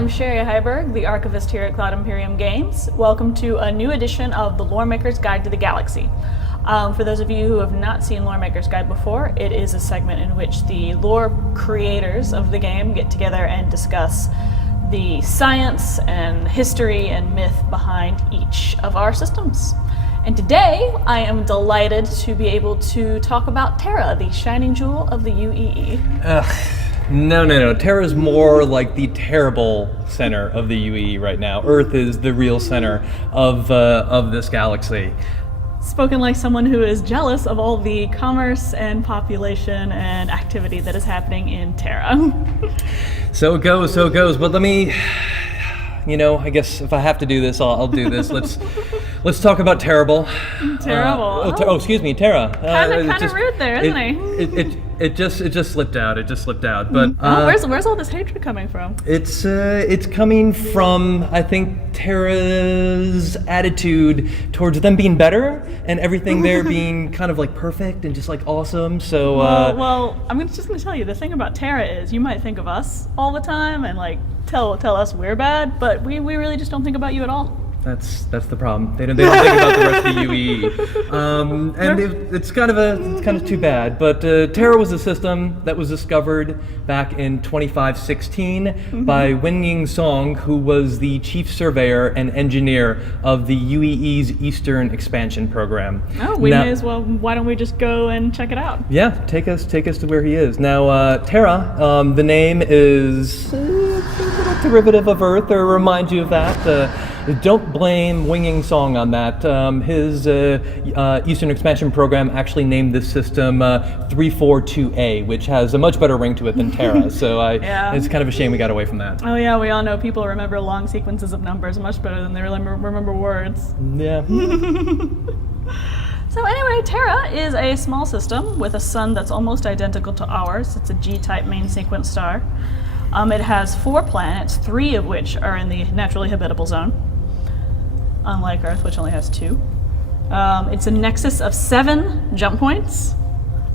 I'm Sherry Heiberg, the archivist here at Cloud Imperium Games. Welcome to a new edition of the Lore Maker's Guide to the Galaxy. For those of you who have not seen Lore Maker's Guide before, it is a segment in which the lore creators of the game get together and discuss the science and history and myth behind each of our systems. And today, I am delighted to be able to talk about Terra, the shining jewel of the UEE. No. Terra's more like the terrible center of the UEE right now. Earth is the real center of this galaxy. Spoken like someone who is jealous of all the commerce and population and activity that is happening in Terra. So it goes. But let me, I guess if I have to do this, I'll do this. Let's talk about Terrible. Terrible. Excuse me, Terra. Kind of rude there, isn't he? It just slipped out. But where's all this hatred coming from? It's coming from, I think, Terra's attitude towards them being better and everything there being kind of like perfect and just like awesome. So well, I'm just gonna tell you, the thing about Terra is you might think of us all the time and like tell us we're bad, but we really just don't think about you at all. That's the problem. They don't think about the rest of the UEE, and it's kind of too bad. But Terra was a system that was discovered back in 2516 by Wenying Song, who was the chief surveyor and engineer of the UEE's Eastern Expansion Program. Oh, may as well. Why don't we just go and check it out? Yeah, take us to where he is. Now, Terra, the name is a little derivative of Earth, or reminds you of that. Don't blame Winging Song on that. His Eastern Expansion Program actually named this system 342A, which has a much better ring to it than Terra. So it's kind of a shame we got away from that. Oh yeah, we all know people remember long sequences of numbers much better than they remember words. Yeah. So anyway, Terra is a small system with a sun that's almost identical to ours. It's a G-type main sequence star. It has 4 planets, 3 of which are in the naturally habitable zone, unlike Earth, which only has 2. It's a nexus of 7 jump points,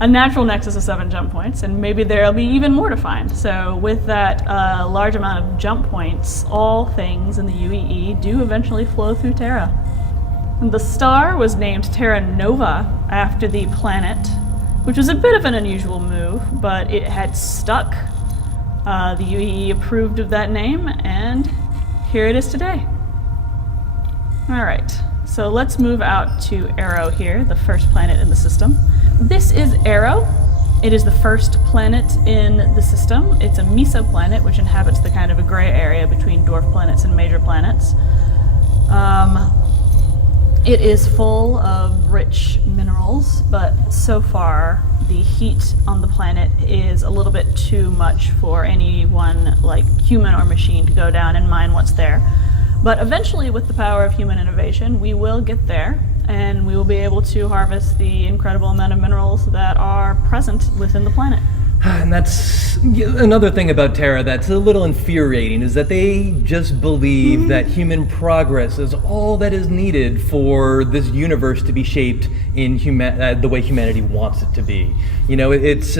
a natural nexus of 7 jump points, and maybe there'll be even more to find. So with that large amount of jump points, all things in the UEE do eventually flow through Terra. And the star was named Terra Nova after the planet, which was a bit of an unusual move, but it had stuck. The UEE approved of that name, and here it is today. Alright, so let's move out to Arrow here, the first planet in the system. This is Arrow. It is the first planet in the system. It's a mesoplanet, which inhabits the kind of a gray area between dwarf planets and major planets. It is full of rich minerals, but so far the heat on the planet is a little bit too much for anyone like human or machine to go down and mine what's there. But eventually, with the power of human innovation, we will get there, and we will be able to harvest the incredible amount of minerals that are present within the planet. And that's another thing about Terra that's a little infuriating, is that they just believe that human progress is all that is needed for this universe to be shaped in the way humanity wants it to be. It's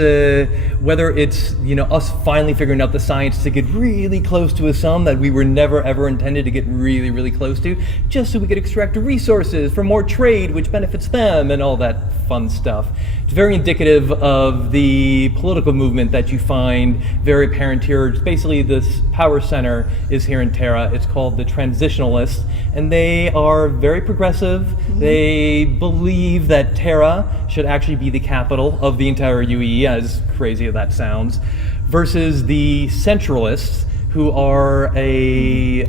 whether it's us finally figuring out the science to get really close to a sun that we were never ever intended to get really, really close to, just so we could extract resources for more trade, which benefits them, and all that fun stuff. It's very indicative of the political movement that you find very apparent here. It's basically, this power center is here in Terra. It's called the Transitionalists, and they are very progressive. They believe that Terra should actually be the capital of the entire UEE, as crazy as that sounds, versus the Centralists, who are a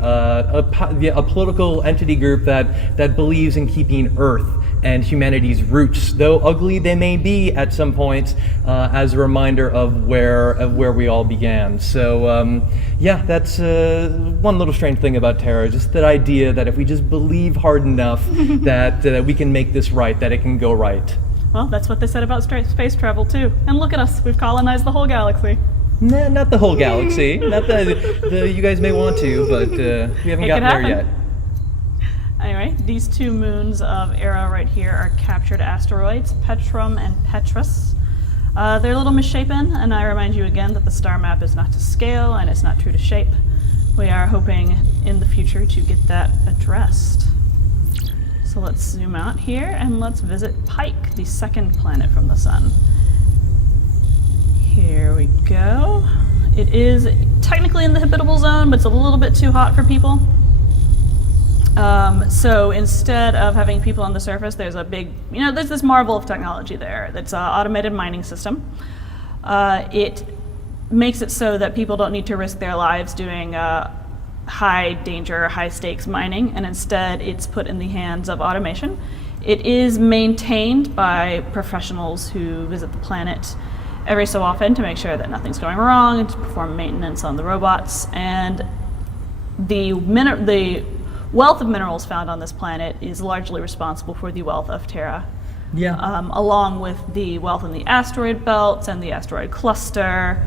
political entity group that believes in keeping Earth and humanity's roots, though ugly they may be at some points, as a reminder of where we all began. So that's one little strange thing about Terra, just that idea that if we just believe hard enough that we can make this right, that it can go right. Well, that's what they said about space travel too. And look at us, we've colonized the whole galaxy. Nah, not the whole galaxy. Not the you guys may want to, but we haven't gotten there yet. Anyway, these 2 moons of Arrow right here are captured asteroids, Petrum and Petrus. They're a little misshapen, and I remind you again that the star map is not to scale and it's not true to shape. we are hoping in the future to get that addressed. So let's zoom out here and let's visit Pike, the second planet from the sun. Here we go. It is technically in the habitable zone, but it's a little bit too hot for people. So instead of having people on the surface, there's a big, there's this marvel of technology there. That's an automated mining system. It makes it so that people don't need to risk their lives doing high danger, high stakes mining, and instead it's put in the hands of automation. It is maintained by professionals who visit the planet every so often to make sure that nothing's going wrong and to perform maintenance on the robots. And the wealth of minerals found on this planet is largely responsible for the wealth of Terra. Yeah. Along with the wealth in the asteroid belts and the asteroid cluster.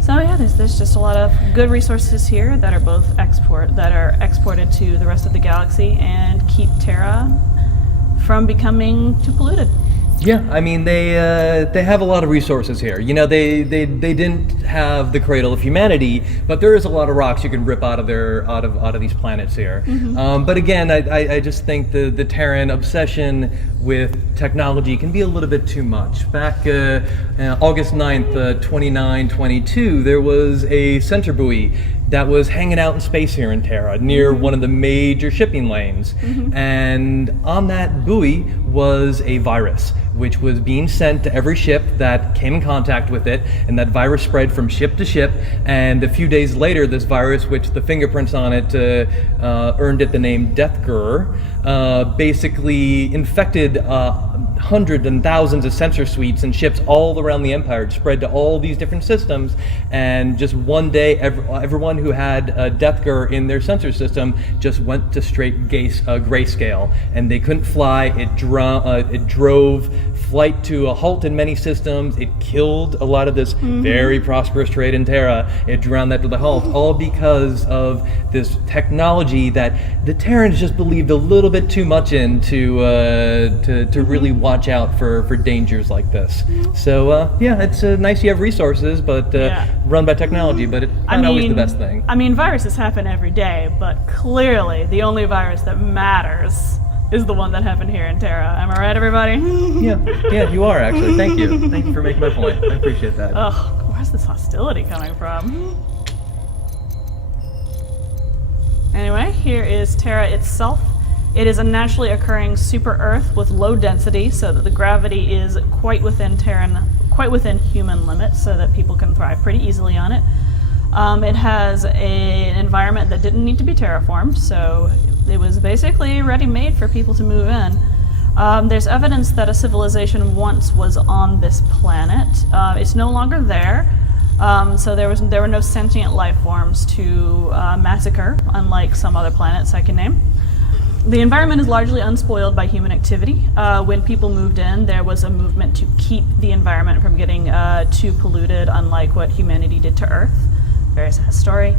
So yeah, there's just a lot of good resources here that are both exported to the rest of the galaxy and keep Terra from becoming too polluted. Yeah, I mean they have a lot of resources here. They didn't have the cradle of humanity, but there is a lot of rocks you can rip out of these planets here. Mm-hmm. But again, I just think the Terran obsession with technology can be a little bit too much. Back August 9th, 2922, there was a center buoy that was hanging out in space here in Terra near one of the major shipping lanes. Mm-hmm. And on that buoy was a virus, which was being sent to every ship that came in contact with it, and that virus spread from ship to ship. And a few days later, this virus, which the fingerprints on it earned it the name Deathgur, basically infected hundreds and thousands of sensor suites and ships all around the Empire, spread to all these different systems. And just one day, everyone who had Deathgur in their sensor system just went to straight grayscale, and they couldn't fly. It drove flight to a halt in many systems. It killed a lot of this very prosperous trade in Terra. It drowned that to the halt, all because of this technology that the Terrans just believed a little bit too much in to really watch out for dangers like this. So yeah, it's nice you have resources, but run by technology, but it's not always the best thing. I mean, viruses happen every day, but clearly the only virus that matters is the one that happened here in Terra. Am I right, everybody? Yeah, you are actually. Thank you. Thank you for making my point. I appreciate that. Ugh, where's this hostility coming from? Anyway, here is Terra itself. It is a naturally occurring super Earth with low density, so that the gravity is quite within human limits, so that people can thrive pretty easily on it. It has an environment that didn't need to be terraformed, so it was basically ready-made for people to move in. There's evidence that a civilization once was on this planet. It's no longer there, so there were no sentient life forms to massacre, unlike some other planets I can name. The environment is largely unspoiled by human activity. When people moved in, there was a movement to keep the environment from getting too polluted, unlike what humanity did to Earth. Very sad story.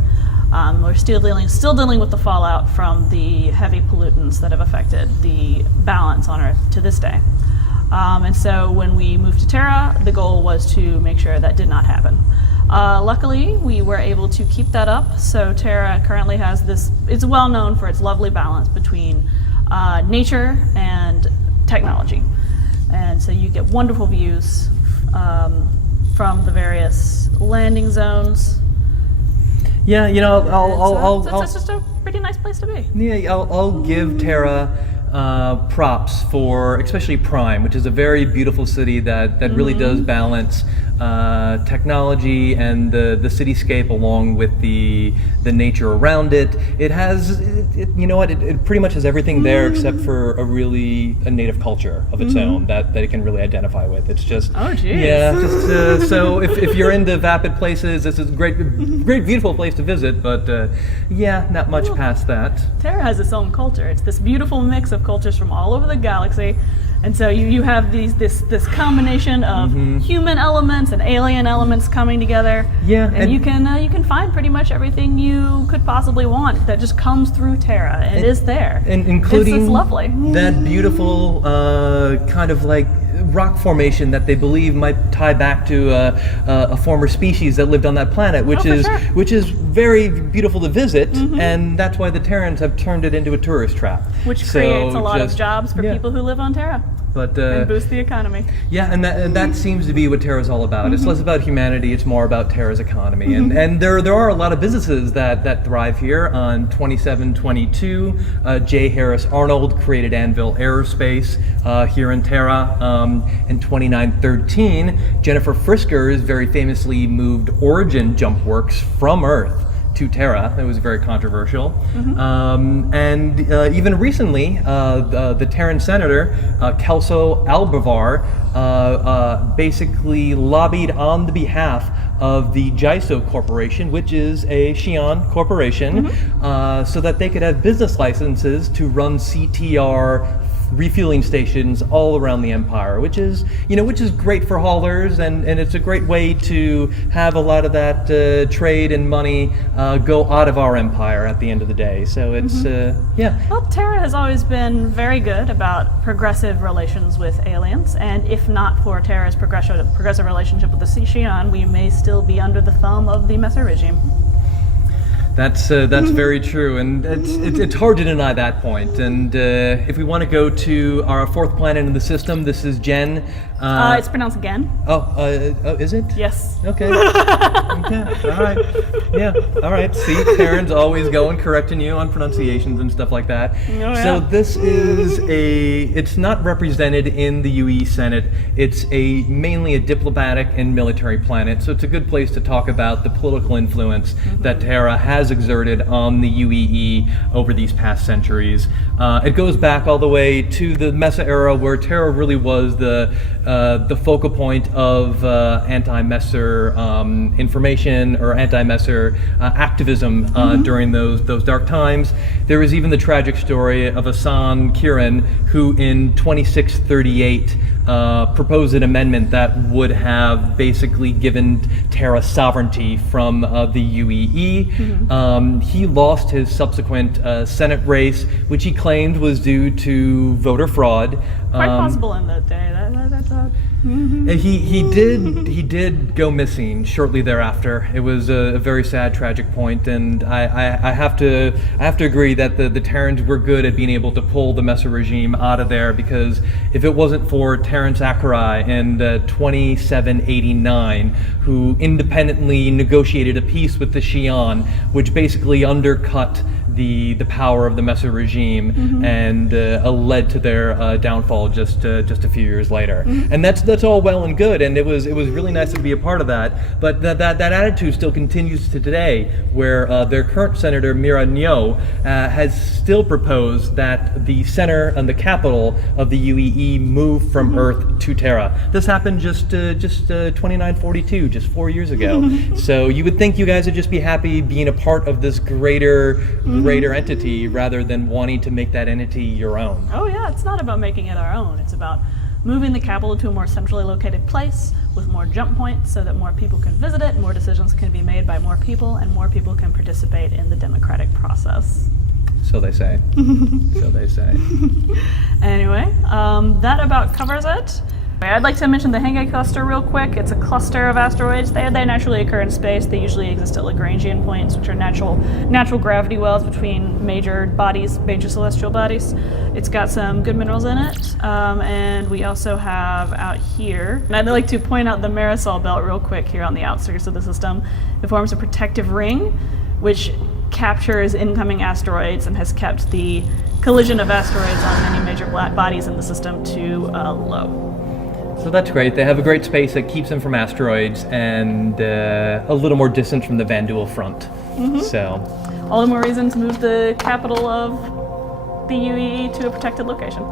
We're still dealing with the fallout from the heavy pollutants that have affected the balance on Earth to this day. And so when we moved to Terra, the goal was to make sure that did not happen. Luckily, we were able to keep that up, so Terra currently has this, it's well known for its lovely balance between nature and technology. And so you get wonderful views from the various landing zones. Yeah, It's just a pretty nice place to be. Yeah, I'll give Terra props for especially Prime, which is a very beautiful city that really does balance technology and the cityscape along with the nature around it. It has, it pretty much has everything there except for a native culture of its own that it can really identify with. It's just, so if you're into vapid places, this is a great beautiful place to visit, but not much past that. Terra has its own culture. It's this beautiful mix of cultures from all over the galaxy, And so you have this combination of human elements and alien elements coming together. Yeah, and you can find pretty much everything you could possibly want that just comes through Terra. It is there, and including it's lovely. That beautiful kind of like rock formation that they believe might tie back to a former species that lived on that planet, which is very beautiful to visit, and that's why the Terrans have turned it into a tourist trap. Which creates a lot of jobs for people who live on Terra. And boost the economy. Yeah, and that seems to be what Terra's all about. It's less about humanity, it's more about Terra's economy. And there are a lot of businesses that thrive here. On 2722, J. Harris Arnold created Anvil Aerospace here in Terra. In 2913, Jennifer Friskers very famously moved Origin Jump Works from Earth to Terra. That was very controversial. And even recently, the Terran senator, Kelso Albavar, basically lobbied on the behalf of the JISO Corporation, which is a Xi'an corporation, so that they could have business licenses to run CTR refueling stations all around the empire, which is great for haulers, and it's a great way to have a lot of that trade and money go out of our empire at the end of the day. So it's Well, Terra has always been very good about progressive relations with aliens, and if not for Terra's progressive relationship with the Xi'an, we may still be under the thumb of the Messer regime. That's very true, and it's hard to deny that point. And if we want to go to our fourth planet in the system, this is Gen. It's pronounced Gen. Oh, is it? Yes. Okay. Okay. All right. Yeah. All right. See, Karen's always going correcting you on pronunciations and stuff like that. Oh, yeah. So this is it's not represented in the UE Senate. It's mainly a diplomatic and military planet. So it's a good place to talk about the political influence that Terra has exerted on the UEE over these past centuries. It goes back all the way to the Mesa era, where Terra really was the focal point of anti-Messer information or anti-Messer activism during those dark times. There was even the tragic story of Asan Kiran, who in 2638 proposed an amendment that would have basically given Terra sovereignty from the UEE. He lost his subsequent Senate race, which he claimed was due to voter fraud. Quite possible in that day. That's odd. He did go missing shortly thereafter. It was a very sad, tragic point, and I have to agree that the Terrans were good at being able to pull the Messer regime out of there, because if it wasn't for Terence Akerai in 2789, who independently negotiated a peace with the Xi'an, which basically undercut the power of the Messer regime and led to their downfall just a few years later. And that's all well and good, and it was really nice to be a part of that. But that attitude still continues to today, where their current senator Mira Nyo has still proposed that the center and the capital of the UEE move from Earth to Terra. This happened just 2942, just 4 years ago. So you would think you guys would just be happy being a part of this greater entity rather than wanting to make that entity your own. Oh yeah, it's not about making it our own. It's about moving the capital to a more centrally located place with more jump points so that more people can visit it, more decisions can be made by more people, and more people can participate in the democratic process. So they say. So they say. Anyway, that about covers it. I'd like to mention the Henge cluster real quick. It's a cluster of asteroids. They naturally occur in space. They usually exist at Lagrangian points, which are natural gravity wells between major celestial bodies. It's got some good minerals in it. And we also have out here, and I'd like to point out the Marisol belt real quick here on the outskirts of the system. It forms a protective ring, which captures incoming asteroids and has kept the collision of asteroids on many major bodies in the system to low. So that's great. They have a great space that keeps them from asteroids and a little more distance from the Van Duel front. So, all the more reason to move the capital of the UEE to a protected location.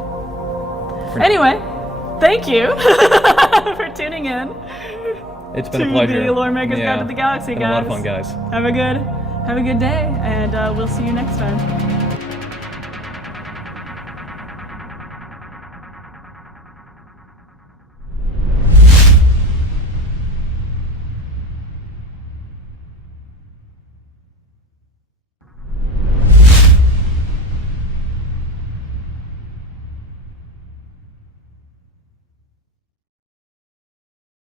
Anyway, thank you for tuning in. It's been a pleasure. To the Lore Maker's Guide to the Galaxy, guys. Been a lot of fun, guys. Have a good day, and we'll see you next time.